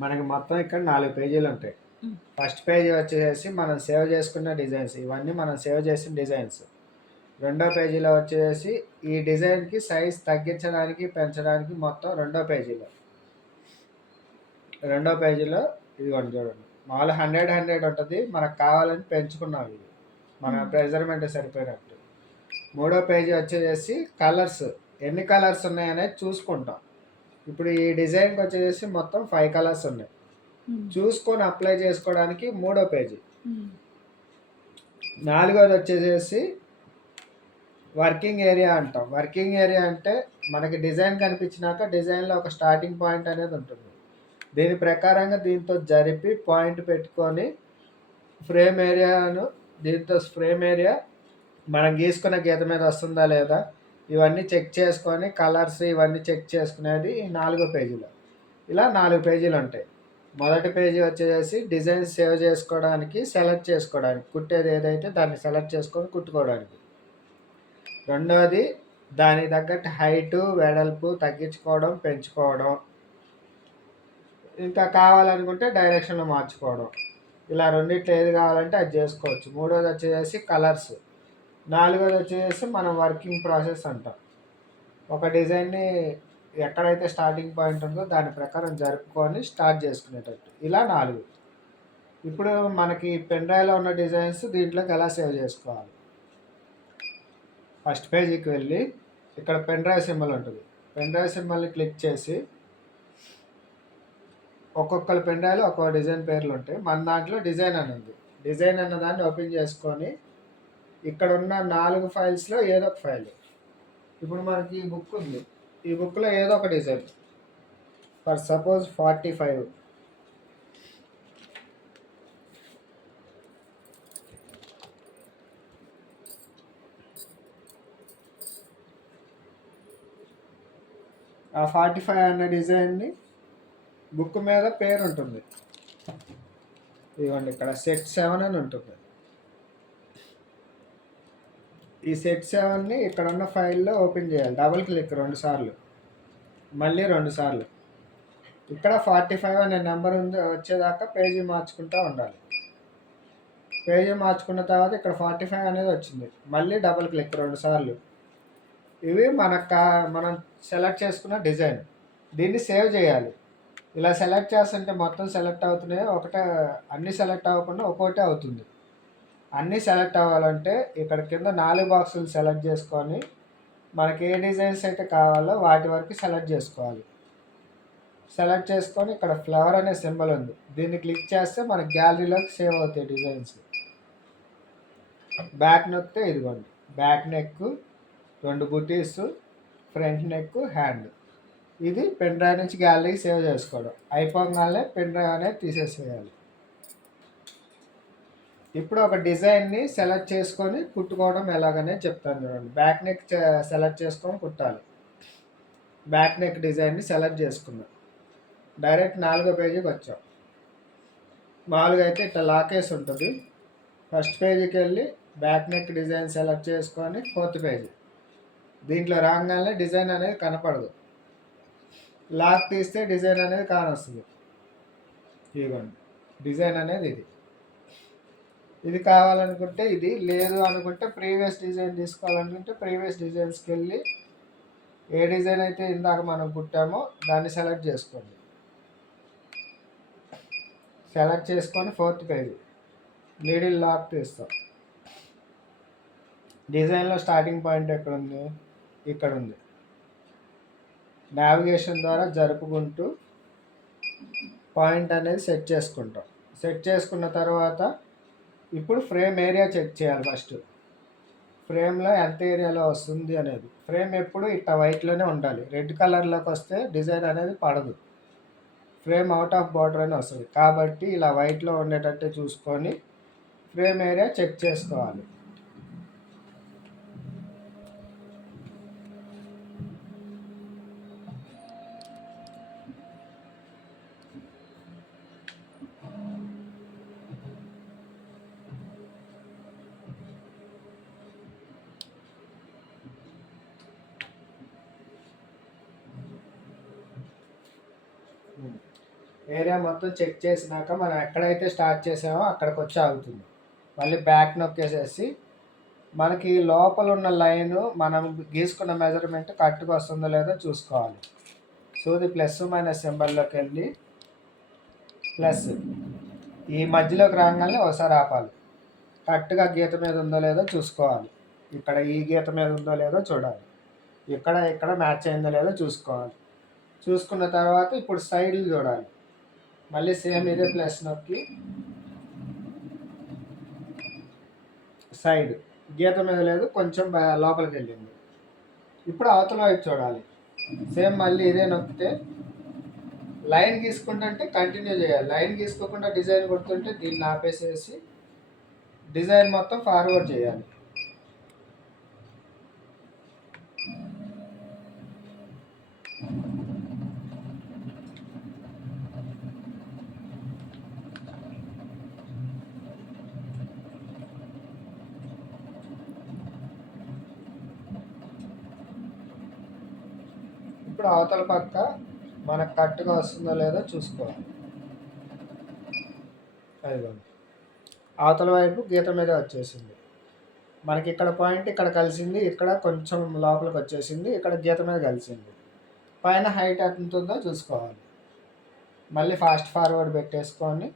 మనకి మొత్తం ఇక్కడ నాలుగు పేజీలు ఉంటాయి. ఫస్ట్ పేజీ వచ్చేసి మనం సేవ్ చేసుకున్న డిజైన్స్. ఇవన్నీ మనం సేవ్ చేసిన డిజైన్స్. రెండో పేజీలో వచ్చేసి ఈ డిజైన్కి సైజ్ తగ్గించడానికి పెంచడానికి మొత్తం రెండో పేజీలో. రెండో పేజీలో ఇదిగోండి చూడండి. మామూలు హండ్రెడ్ హండ్రెడ్ ఉంటుంది. మనకు కావాలని పెంచుకున్నాం ఇది. మన. ప్రెజర్మెంట్ సరిపోయినట్టు. మూడో పేజీ వచ్చేసి కలర్స్. ఎన్ని కలర్స్ ఉన్నాయనేది చూసుకుంటాం. ఇప్పుడు ఈ డిజైన్కి వచ్చేసి మొత్తం ఫైవ్ కలర్స్ ఉన్నాయి. చూసుకొని అప్లై చేసుకోవడానికి మూడో పేజీ నాలుగోది వచ్చేసేసి వర్కింగ్ ఏరియా అంటాం. వర్కింగ్ ఏరియా అంటే మనకి డిజైన్ కనిపించినాక డిజైన్లో ఒక స్టార్టింగ్ పాయింట్ అనేది ఉంటుంది. దీని ప్రకారంగా దీంతో జరిపి పాయింట్ పెట్టుకొని ఫ్రేమ్ ఏరియాను దీంతో ఫ్రేమ్ ఏరియా మనం గీసుకున్న గీత మీద వస్తుందా లేదా ఇవన్నీ చెక్ చేసుకొని కలర్స్ ఇవన్నీ చెక్ చేసుకునేది నాలుగో పేజీలో. ఇలా నాలుగు పేజీలు ఉంటాయి. మొదటి పేజీ వచ్చేసి డిజైన్ సేవ్ చేసుకోవడానికి సెలెక్ట్ చేసుకోవడానికి కుట్టేది ఏదైతే దాన్ని సెలెక్ట్ చేసుకొని కుట్టుకోవడానికి. రెండవది దానికి తగ్గట్టు హైటు వెడల్పు తగ్గించుకోవడం పెంచుకోవడం. ఇంకా కావాలనుకుంటే డైరెక్షన్లో మార్చుకోవడం. ఇలా రెండిట్లు ఏది కావాలంటే అది చేసుకోవచ్చు. మూడోది వచ్చేసి కలర్స్ నాలుగోది వచ్చేసి మనం వర్కింగ్ ప్రాసెస్ అంటాం. ఒక డిజైన్ని ఎక్కడైతే స్టార్టింగ్ పాయింట్ ఉందో దాని ప్రకారం జరుపుకొని స్టార్ట్ చేసుకునేటట్టు. ఇలా నాలుగు. ఇప్పుడు మనకి పెన్ డ్రైవ్లో ఉన్న డిజైన్స్ దీంట్లోకి ఎలా సేవ్ చేసుకోవాలి? ఫస్ట్ పేజీకి వెళ్ళి ఇక్కడ పెన్ డ్రైవ్ సింబల్ ఉంటుంది. పెన్ డ్రైవ్ సింబల్ని క్లిక్ చేసి ఒక్కొక్కరి పెన్ డ్రైవ్లో ఒక్కొక్క డిజైన్ పేర్లు ఉంటాయి. మన దాంట్లో డిజైన్ అని ఉంది. డిజైన్ అన్న దాన్ని ఓపెన్ చేసుకొని ఇక్కడ ఉన్న నాలుగు ఫైల్స్లో ఏదో ఒక ఫైల్. ఇప్పుడు మనకి ఈ బుక్ ఉంది. ఈ బుక్లో ఏదో ఒక design. For suppose forty five. ఆ ఫార్టీ ఫైవ్ అన్న డిజైన్ని బుక్ మీద పేరు ఉంటుంది ఇవ్వండి ఇక్కడ సెట్ సెవెన్ అని ఉంటుంది. ఈ సెట్ సెవెన్ని ఇక్కడ ఉన్న ఫైల్లో ఓపెన్ చేయాలి. డబుల్ క్లిక్ రెండు సార్లు. మళ్ళీ రెండు సార్లు. ఇక్కడ ఫార్టీ ఫైవ్ అనే నెంబర్ ఉంది వచ్చేదాకా పేజీ మార్చుకుంటూ ఉండాలి. పేజీ మార్చుకున్న తర్వాత ఇక్కడ ఫార్టీ ఫైవ్ అనేది వచ్చింది. మళ్ళీ డబుల్ క్లిక్ రెండు సార్లు. ఇవి మన కా మనం సెలెక్ట్ చేసుకున్న డిజైన్. దీన్ని సేవ్ చేయాలి. ఇలా సెలెక్ట్ చేస్తుంటే మొత్తం సెలెక్ట్ అవుతున్నాయి ఒకటే అన్నీ సెలెక్ట్ అవ్వకుండా ఒక్కోటే అవుతుంది. అన్నీ సెలెక్ట్ అవ్వాలంటే ఇక్కడ కింద నాలుగు బాక్సులు సెలెక్ట్ చేసుకొని మనకి ఏ డిజైన్స్ అయితే కావాలో వాటి వరకు సెలెక్ట్ చేసుకోవాలి. సెలెక్ట్ చేసుకొని ఇక్కడ ఫ్లవర్ అనే సింబల్ ఉంది. దీన్ని క్లిక్ చేస్తే మన గ్యాలరీలోకి సేవ్ అవుతాయి డిజైన్స్. బ్యాక్ నొక్కితే ఇదిగోండి. బ్యాక్ నెక్ రెండు బుటీస్ ఫ్రంట్ నెక్ హ్యాండ్. ఇది పెన్ డ్రైవ్ నుంచి గ్యాలరీకి సేవ్ చేసుకోవడం. అయిపోగానే పెన్ డ్రైవ్ అనేది తీసేసేయాలి. ఇప్పుడు ఒక డిజైన్ని సెలెక్ట్ చేసుకొని కుట్టుకోవడం ఎలాగనే చెప్తాను చూడండి. బ్యాక్ నెక్ సెలెక్ట్ చేసుకొని కుట్టాలి. బ్యాక్ నెక్ డిజైన్ని సెలెక్ట్ చేసుకున్నాం. డైరెక్ట్ నాలుగో పేజీకి వచ్చాం. మామూలుగా అయితే ఇట్లా లాకేస్ ఉంటుంది. ఫస్ట్ పేజీకి వెళ్ళి బ్యాక్ నెక్ డిజైన్ సెలెక్ట్ చేసుకొని ఫోర్త్ పేజీ. దీంట్లో రాగానే డిజైన్ అనేది కనపడదు. లాక్ తీస్తే డిజైన్ అనేది కానొస్తుంది. ఇదిగోండి. డిజైన్ అనేది ఇది. ఇది కావాలనుకుంటే ఇది లేదు అనుకుంటే ప్రీవియస్ డిజైన్ తీసుకోవాలనుకుంటే ప్రీవియస్ డిజైన్స్కి వెళ్ళి ఏ డిజైన్ అయితే ఇందాక మనం కుట్టామో దాన్ని సెలెక్ట్ చేసుకోండి. సెలెక్ట్ చేసుకొని ఫోర్త్ పేజీ నీడిల్ లాక్ తీస్తాం. డిజైన్లో స్టార్టింగ్ పాయింట్ ఎక్కడ ఉంది ఇక్కడ ఉంది నావిగేషన్ ద్వారా జరుపుకుంటూ పాయింట్ అనేది సెట్ చేసుకుంటాం. సెట్ చేసుకున్న తర్వాత ఇప్పుడు ఫ్రేమ్ ఏరియా చెక్ చేయాలి ఫస్ట్. ఫ్రేమ్లో ఎంత ఏరియాలో వస్తుంది అనేది. ఫ్రేమ్ ఎప్పుడు ఇట్ట వైట్లోనే ఉండాలి. రెడ్ కలర్లోకి వస్తే డిజైన్ అనేది పడదు. ఫ్రేమ్ అవుట్ ఆఫ్ బార్డర్ అని వస్తుంది. కాబట్టి ఇలా వైట్లో ఉండేటట్టు చూసుకొని ఫ్రేమ్ ఏరియా చెక్ చేసుకోవాలి. ఏరియా మొత్తం చెక్ చేసినాక మనం ఎక్కడైతే స్టార్ట్ చేసామో అక్కడికి వచ్చి ఆగుతుంది. మళ్ళీ బ్యాక్ నొక్కేసేసి మనకి లోపల ఉన్న లైన్ మనం గీసుకున్న మెజర్మెంట్ కరెక్ట్గా వస్తుందో లేదో చూసుకోవాలి. సూది ప్లస్ మైనస్ సింబల్లోకి వెళ్ళి ప్లస్ ఈ మధ్యలోకి రాగానే ఒకసారి ఆపాలి. కరెక్ట్గా గీత మీద ఉందో లేదో చూసుకోవాలి. ఇక్కడ ఈ గీత మీద ఉందో లేదో చూడాలి. ఇక్కడ ఇక్కడ మ్యాచ్ అయిందో లేదో చూసుకోవాలి. చూసుకున్న తర్వాత ఇప్పుడు సైడ్లు చూడాలి. మళ్ళీ సేమ్ ఇదే ప్లస్ నొక్కి. సైడ్ గీత మీద లేదు కొంచెం లోపలికి వెళ్ళింది. ఇప్పుడు అవతల వైపు చూడాలి. సేమ్ మళ్ళీ ఇదే నొక్కితే లైన్ గీసుకుంటుంటే కంటిన్యూ చేయాలి. లైన్ గీసుకోకుండా డిజైన్ కొడుతుంటే దీన్ని ఆపేసేసి డిజైన్ మొత్తం ఫార్వర్డ్ చేయాలి. ఇప్పుడు అవతల పక్క మనకు కరెక్ట్గా వస్తుందో లేదో చూసుకోవాలి. అదిగోండి అవతల వైపు గీత మీద వచ్చేసింది. మనకి ఇక్కడ పాయింట్ ఇక్కడ కలిసింది ఇక్కడ కొంచెం లోపలికి వచ్చేసింది ఇక్కడ గీత మీద కలిసింది. పైన హైట్ ఎంత ఉందో చూసుకోవాలి. మళ్ళీ ఫాస్ట్ ఫార్వర్డ్ పెట్టేసుకొని